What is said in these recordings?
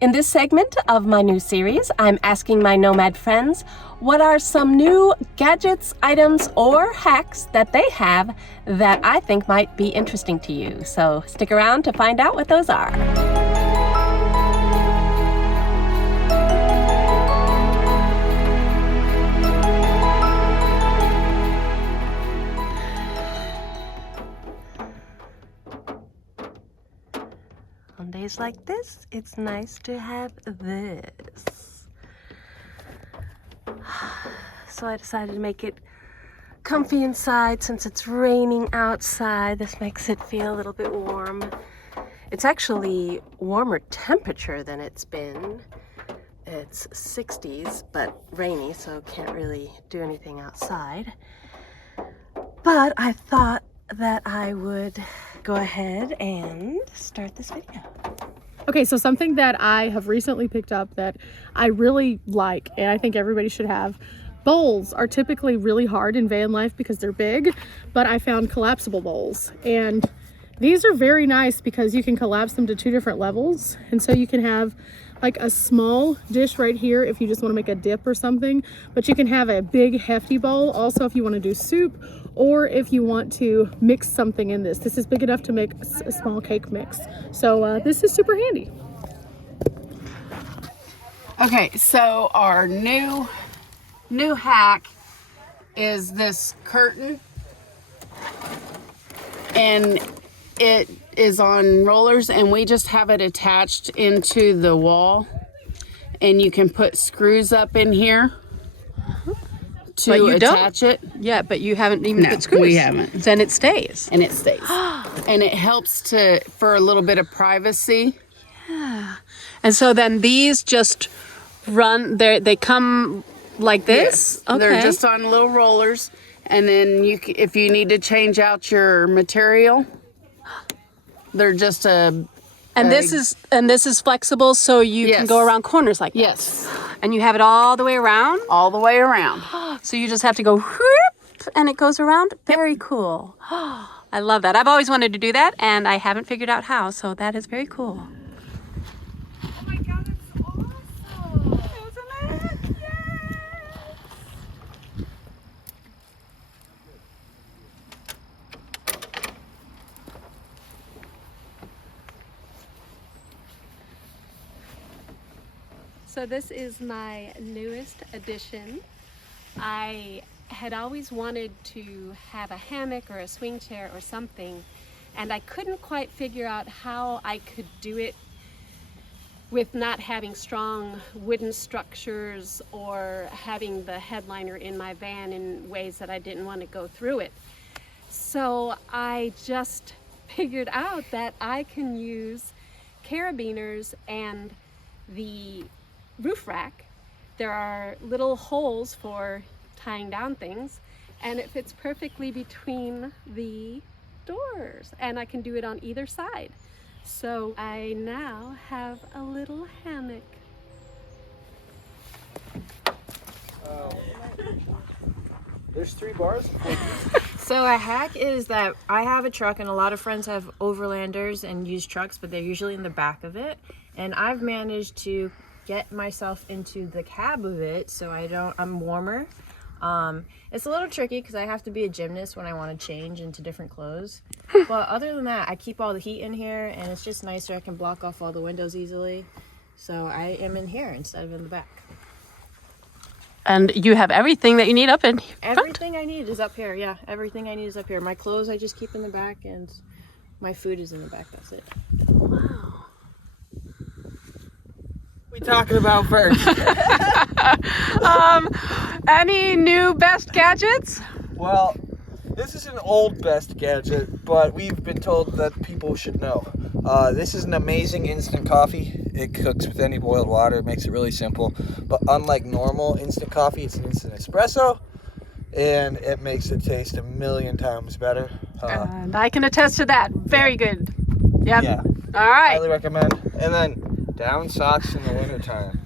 In this segment of my new series, I'm asking my nomad friends what are some new gadgets, items, or hacks that they have that I think might be interesting to you. So stick around to find out what those are. On days like this, it's nice to have this. So I decided to make it comfy inside since it's raining outside. This makes it feel a little bit warm. It's actually warmer temperature than it's been. It's 60s, but rainy, so can't really do anything outside. But I thought that I would go ahead and start this video. Okay, so something that I have recently picked up that I really like, and I think everybody should have, bowls are typically really hard in van life because they're big, but I found collapsible bowls. And these are very nice because you can collapse them to 2 different levels. And so you can have like a small dish right here if you just want to make a dip or something, but you can have a big hefty bowl also if you want to do soup or if you want to mix something in this. This is big enough to make a small cake mix. So this is super handy. Okay, so our new hack is this curtain, and it is on rollers, and we just have it attached into the wall, and you can put screws up in here to attach it. Yeah, but you haven't even No, put screws. we haven't. Then it stays. And it stays. And it helps for a little bit of privacy. Yeah. And so then these just run, they come like this? Yes. Okay. They're just on little rollers, and then if you need to change out your material, they're just this is flexible, so you can Yes. go around corners like that. Yes. And you have it all the way around? All the way around. So you just have to go whoop, and it goes around? Very cool. I love that. I've always wanted to do that, and I haven't figured out how, so that is very cool. Oh my God, it's awesome. Isn't it? Yes. So this is my newest addition. I had always wanted to have a hammock or a swing chair or something, and I couldn't quite figure out how I could do it with not having strong wooden structures or having the headliner in my van in ways that I didn't want to go through it. So I just figured out that I can use carabiners and the roof rack. There are little holes for tying down things, and it fits perfectly between the doors, and I can do it on either side. So I now have a little hammock. There's 3 bars. So a hack is that I have a truck, and a lot of friends have Overlanders and used trucks, but they're usually in the back of it. And I've managed to get myself into the cab of it so I'm warmer. It's a little tricky because I have to be a gymnast when I want to change into different clothes. But other than that, I keep all the heat in here, and it's just nicer. I can block off all the windows easily. So I am in here instead of in the back. And you have everything that you need up in front? Everything I need is up here. Yeah, everything I need is up here. My clothes I just keep in the back, and my food is in the back. That's it. Wow. What are we talking about first? Any new best gadgets? Well, this is an old best gadget, but we've been told that people should know. This is an amazing instant coffee. It cooks with any boiled water. It makes it really simple. But unlike normal instant coffee, it's an instant espresso, and it makes it taste a million times better. And I can attest to that. Very good. Yep. Yeah. All right. Highly recommend. And then down socks in the wintertime.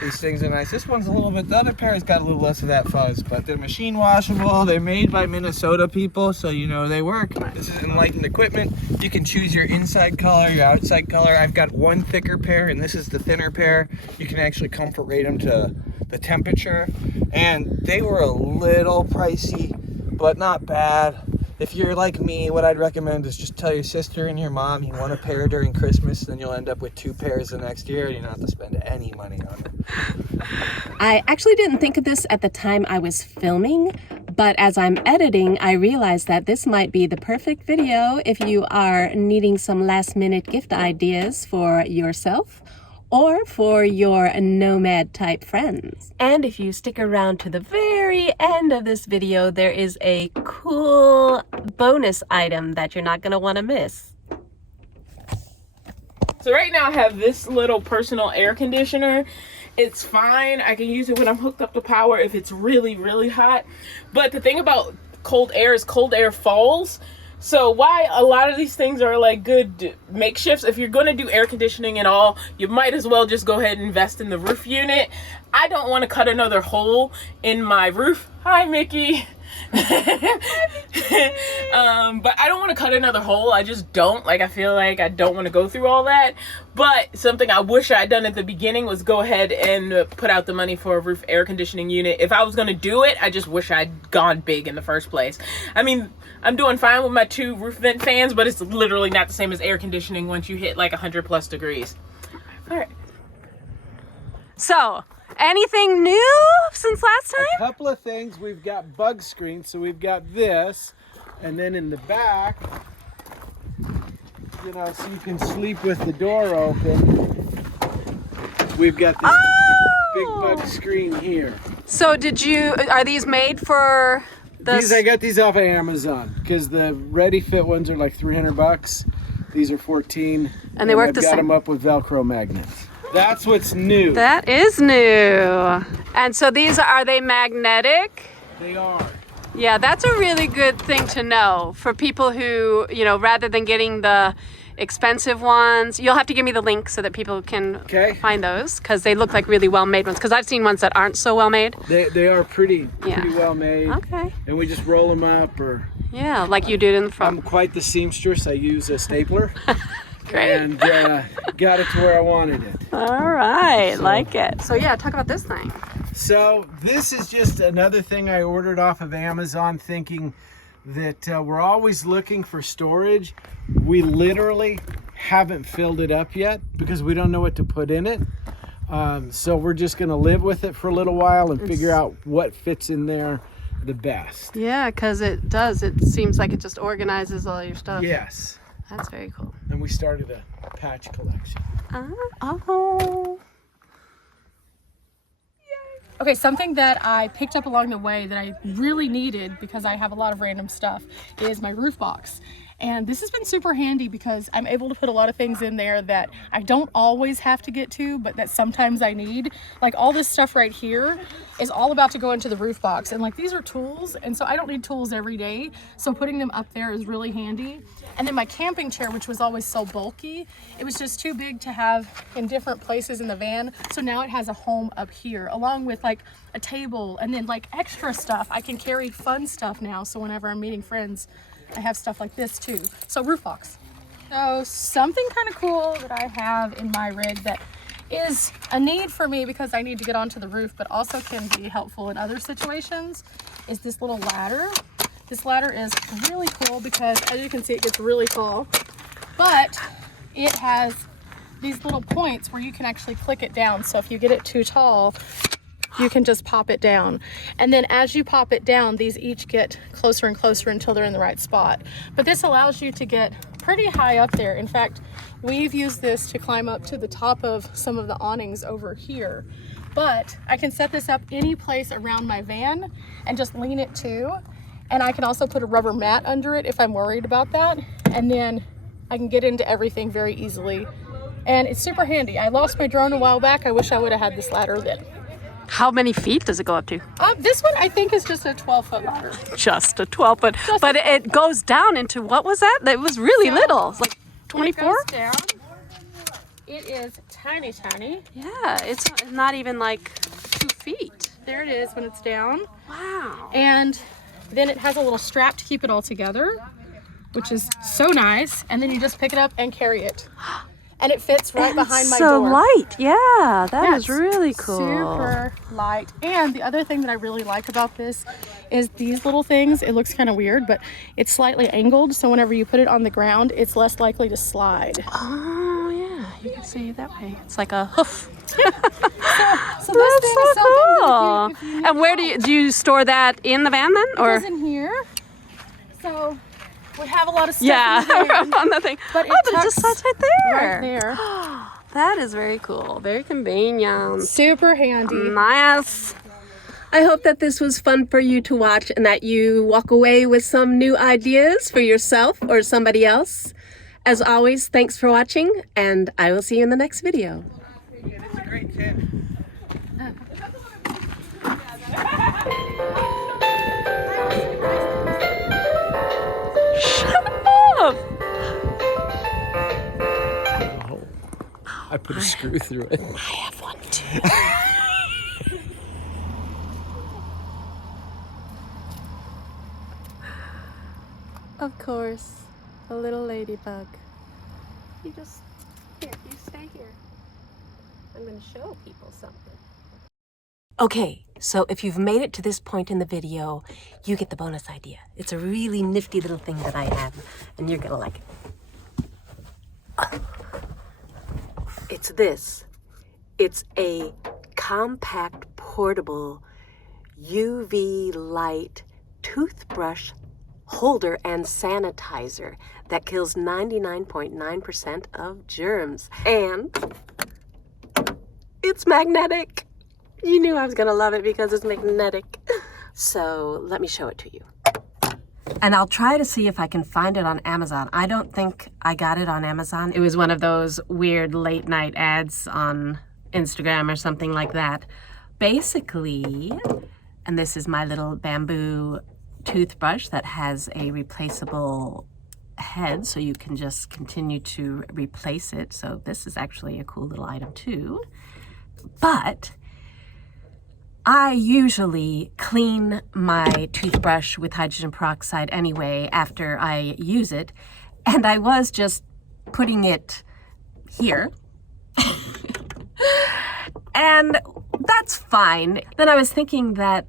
These things are nice. This one's a little bit, the other pair's got a little less of that fuzz, but they're machine washable. They're made by Minnesota people, so you know they work. This is Enlightened equipment. You can choose your inside color, your outside color. I've got one thicker pair, and this is the thinner pair. You can actually comfort rate them to the temperature, and they were a little pricey, but not bad. If you're like me, what I'd recommend is just tell your sister and your mom you want a pair during Christmas, then you'll end up with 2 pairs the next year and you don't have to spend any money on it. I actually didn't think of this at the time I was filming, but as I'm editing, I realized that this might be the perfect video if you are needing some last-minute gift ideas for yourself or for your nomad type friends. And if you stick around to the very end of this video, there is a cool bonus item that you're not gonna wanna miss. So right now I have this little personal air conditioner. It's fine. I can use it when I'm hooked up to power if it's really, really hot. But the thing about cold air is cold air falls. So why a lot of these things are like good makeshifts, if you're going to do air conditioning at all, you might as well just go ahead and invest in the roof unit. I don't want to cut another hole in my roof. Hi, Mickey. But I don't want to cut another hole. I just don't. Like, I feel like I don't want to go through all that. But something I wish I'd done at the beginning was go ahead and put out the money for a roof air conditioning unit. If I was going to do it, I just wish I'd gone big in the first place. I mean, I'm doing fine with my 2 roof vent fans, but it's literally not the same as air conditioning once you hit like 100+ degrees. All right. So, anything new since last time? A couple of things. We've got bug screens, so we've got this, and then in the back, you know, so you can sleep with the door open. We've got this big bug screen here. So are these made for I got these off of Amazon because the Ready Fit ones are like $300. These are $14, and they work the same. I've got them up with Velcro magnets. That's what's new. That is new. And so are they magnetic? They are. Yeah, that's a really good thing to know for people who, you know, rather than getting the expensive ones, you'll have to give me the link so that people can find those, because they look like really well-made ones, because I've seen ones that aren't so well-made. They are pretty well made. Okay. And we just roll them up, or yeah, like you did in the front. I'm quite the seamstress. I use a stapler. Great. And got it to where I wanted it. All right, like it. So yeah, talk about this thing. So this is just another thing I ordered off of Amazon, thinking that we're always looking for storage. We literally haven't filled it up yet because we don't know what to put in it. So we're just going to live with it for a little while and figure out what fits in there the best. Yeah, because it does. It seems like it just organizes all your stuff. Yes. That's very cool. And we started a patch collection. Oh. Okay, something that I picked up along the way that I really needed because I have a lot of random stuff is my roof box. And this has been super handy because I'm able to put a lot of things in there that I don't always have to get to, but that sometimes I need. Like all this stuff right here is all about to go into the roof box. And like these are tools, and so I don't need tools every day. So putting them up there is really handy. And then my camping chair, which was always so bulky, it was just too big to have in different places in the van. So now it has a home up here, along with like a table and then like extra stuff. I can carry fun stuff now. So whenever I'm meeting friends, I have stuff like this too. So roof box. So something kind of cool that I have in my rig that is a need for me because I need to get onto the roof, but also can be helpful in other situations, is this little ladder. This ladder is really cool because, as you can see, it gets really tall, but it has these little points where you can actually click it down. So if you get it too tall, you can just pop it down. And then as you pop it down, these each get closer and closer until they're in the right spot. But this allows you to get pretty high up there. In fact, we've used this to climb up to the top of some of the awnings over here. But I can set this up any place around my van and just lean it too. And I can also put a rubber mat under it if I'm worried about that. And then I can get into everything very easily. And it's super handy. I lost my drone a while back. I wish I would have had this ladder then. How many feet does it go up to? This one I think is just a 12-foot ladder. Just a 12-foot. But it goes down into, what was that? It was really little. It's like 24? It goes down. It is tiny, tiny. Yeah, it's not even like 2 feet. There it is when it's down. Wow. And then it has a little strap to keep it all together, which is so nice. And then you just pick it up and carry it. And it fits right behind my door. So light. Yeah, that is Yeah, really cool. Super light. And the other thing that I really like about this is these little things. It looks kind of weird, but it's slightly angled. So whenever you put it on the ground, it's less likely to slide. Oh, yeah. You can see it that way. It's like a hoof. So this That's thing so is something cool. that if you And where do you store that in the van then? It Or goes in here. So we have a lot of stuff yeah, in the van, on the thing. but it But it just tucks sits right there. right there. That is very cool. Very convenient. Super handy. Nice. I hope that this was fun for you to watch and that you walk away with some new ideas for yourself or somebody else. As always, thanks for watching, and I will see you in the next video. It's a great kid. Oh, I put a screw through it. I have one too. Of course, a little ladybug. You just, here, you stay here. I'm going to show people something. Okay, so if you've made it to this point in the video, you get the bonus idea. It's a really nifty little thing that I have, and you're gonna like it. It's this. It's a compact, portable, UV light toothbrush holder and sanitizer that kills 99.9% of germs. And it's magnetic. You knew I was gonna love it because it's magnetic. So let me show it to you. And I'll try to see if I can find it on Amazon. I don't think I got it on Amazon. It was one of those weird late night ads on Instagram or something like that. Basically, and this is my little bamboo toothbrush that has a replaceable head, so you can just continue to replace it. So this is actually a cool little item too. But I usually clean my toothbrush with hydrogen peroxide anyway after I use it, and I was just putting it here. And that's fine. Then I was thinking that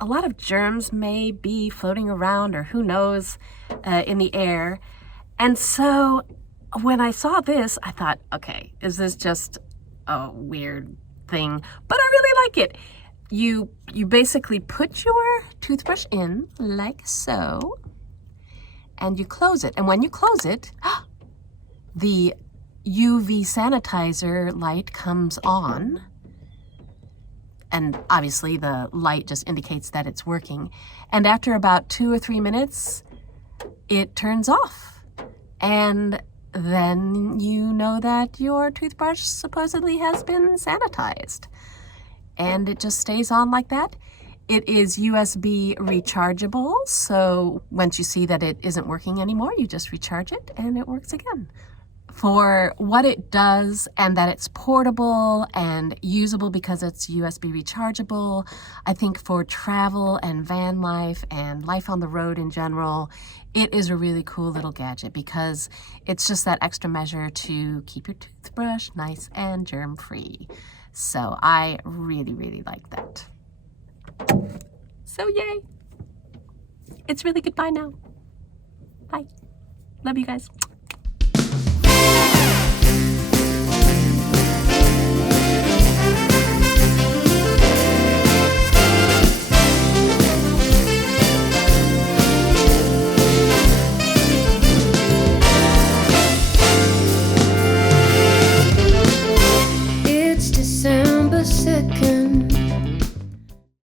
a lot of germs may be floating around, or who knows, in the air. And so when I saw this, I thought, okay, is this just a weird thing? But I really like it. You basically put your toothbrush in like so, and you close it. And when you close it, the UV sanitizer light comes on. And obviously the light just indicates that it's working. And after about 2 or 3 minutes, it turns off. And then you know that your toothbrush supposedly has been sanitized. And it just stays on like that. It is USB rechargeable, so once you see that it isn't working anymore, you just recharge it and it works again. For what it does, and that it's portable and usable because it's USB rechargeable, I think for travel and van life and life on the road in general, it is a really cool little gadget because it's just that extra measure to keep your toothbrush nice and germ-free. So I really, really like that. So yay! It's really goodbye now. Bye. Love you guys.